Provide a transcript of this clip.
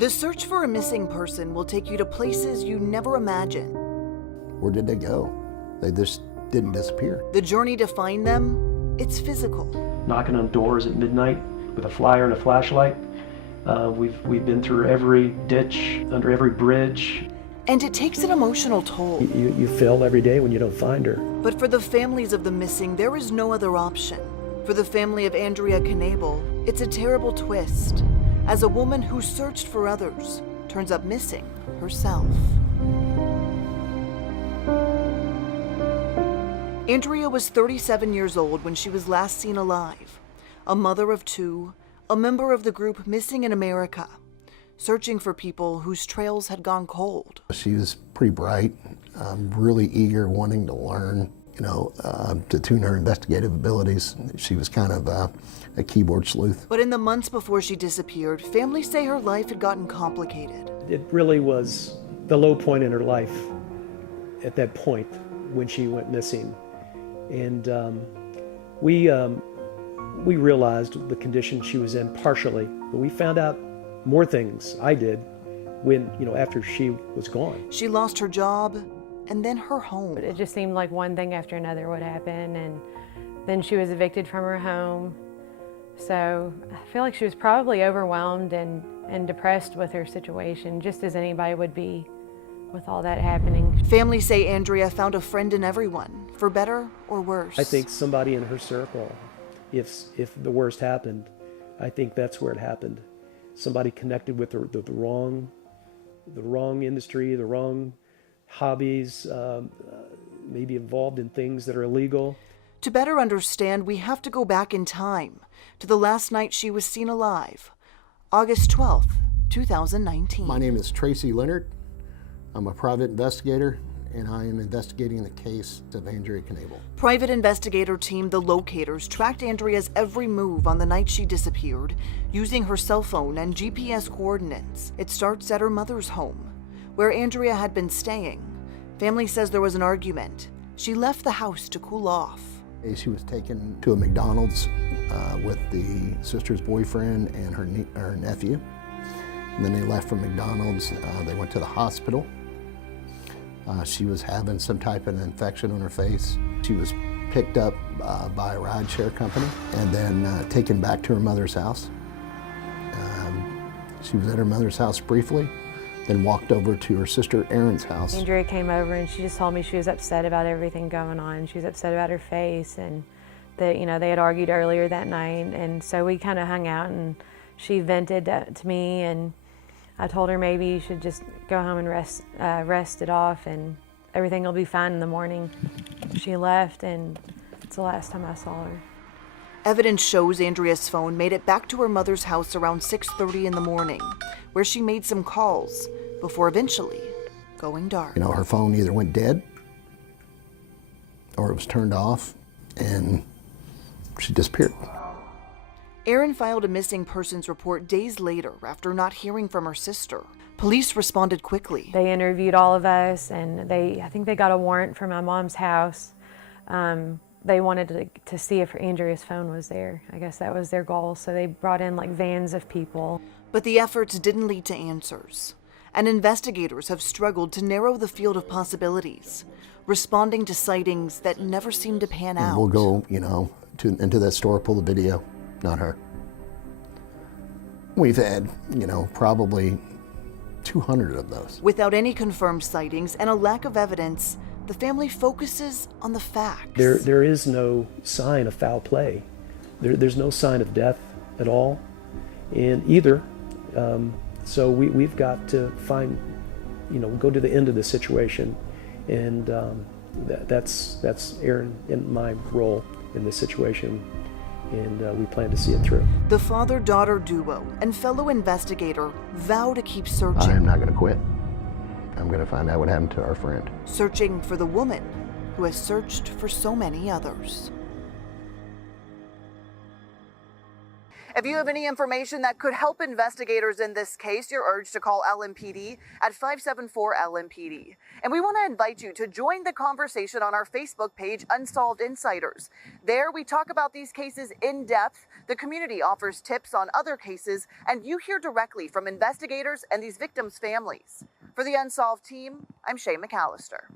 The search for a missing person will take you to places you never imagined. Where did they go? They just didn't disappear. The journey to find them, it's physical. Knocking on doors at midnight with a flyer and a flashlight. We've been through every ditch, under every bridge. And it takes an emotional toll. You feel every day when you don't find her. But for the families of the missing, there is no other option. For the family of Andrea Knabel, it's a terrible twist, as a woman who searched for others turns up missing herself. Andrea was 37 years old when she was last seen alive, a mother of two, a member of the group Missing in America, searching for people whose trails had gone cold. She was pretty bright, really eager, wanting to learn, to tune her investigative abilities. She was kind of a keyboard sleuth. But in the months before she disappeared, families say her life had gotten complicated. It really was the low point in her life at that point when she went missing. And we realized the condition she was in partially, but we found out more things, I did, when, after she was gone. She lost her job and then her home. It just seemed like one thing after another would happen, and then she was evicted from her home. So I feel like she was probably overwhelmed and depressed with her situation, just as anybody would be with all that happening. Families say Andrea found a friend in everyone, for better or worse. I think somebody in her circle, if the worst happened, I think that's where it happened. Somebody connected with the wrong industry, the wrong hobbies, maybe involved in things that are illegal. To better understand, we have to go back in time to the last night she was seen alive, August 12th, 2019. My name is Tracy Leonard. I'm a private investigator, and I am investigating the case of Andrea Knabel. Private investigator team The Locators tracked Andrea's every move on the night she disappeared, using her cell phone and GPS coordinates. It starts at her mother's home, where Andrea had been staying. Family says there was an argument. She left the house to cool off. She was taken to a McDonald's with the sister's boyfriend and her nephew. And then they left from McDonald's. They went to the hospital. She was having some type of infection on her face. She was picked up by a rideshare company and then taken back to her mother's house. She was at her mother's house briefly, then walked over to her sister Erin's house. Andrea came over and she just told me she was upset about everything going on. She was upset about her face, and that they had argued earlier that night, and so we kind of hung out and she vented to me, and I told her maybe you should just go home and rest it off, and everything will be fine in the morning. She left, and it's the last time I saw her. Evidence shows Andrea's phone made it back to her mother's house around 6:30 in the morning, where she made some calls before eventually going dark. Her phone either went dead or it was turned off, and she disappeared. Erin filed a missing persons report days later after not hearing from her sister. Police responded quickly. They interviewed all of us, and I think they got a warrant for my mom's house. They wanted to see if Andrea's phone was there. I guess that was their goal, so they brought in vans of people. But the efforts didn't lead to answers, and investigators have struggled to narrow the field of possibilities, responding to sightings that never seem to pan out. We'll go, into that store, pull the video. Not her. We've had, probably 200 of those. Without any confirmed sightings and a lack of evidence, the family focuses on the facts. There is no sign of foul play. There's no sign of death at all in either. So we've got to find, go to the end of the situation, and that's Erin and my role in this situation. And we plan to see it through. The father-daughter duo and fellow investigator vow to keep searching. I am not going to quit. I'm going to find out what happened to our friend. Searching for the woman who has searched for so many others. If you have any information that could help investigators in this case, you're urged to call LMPD at 574-LMPD. And we want to invite you to join the conversation on our Facebook page, Unsolved Insiders. There we talk about these cases in depth, the community offers tips on other cases, and you hear directly from investigators and these victims' families. For the Unsolved team, I'm Shay McAllister.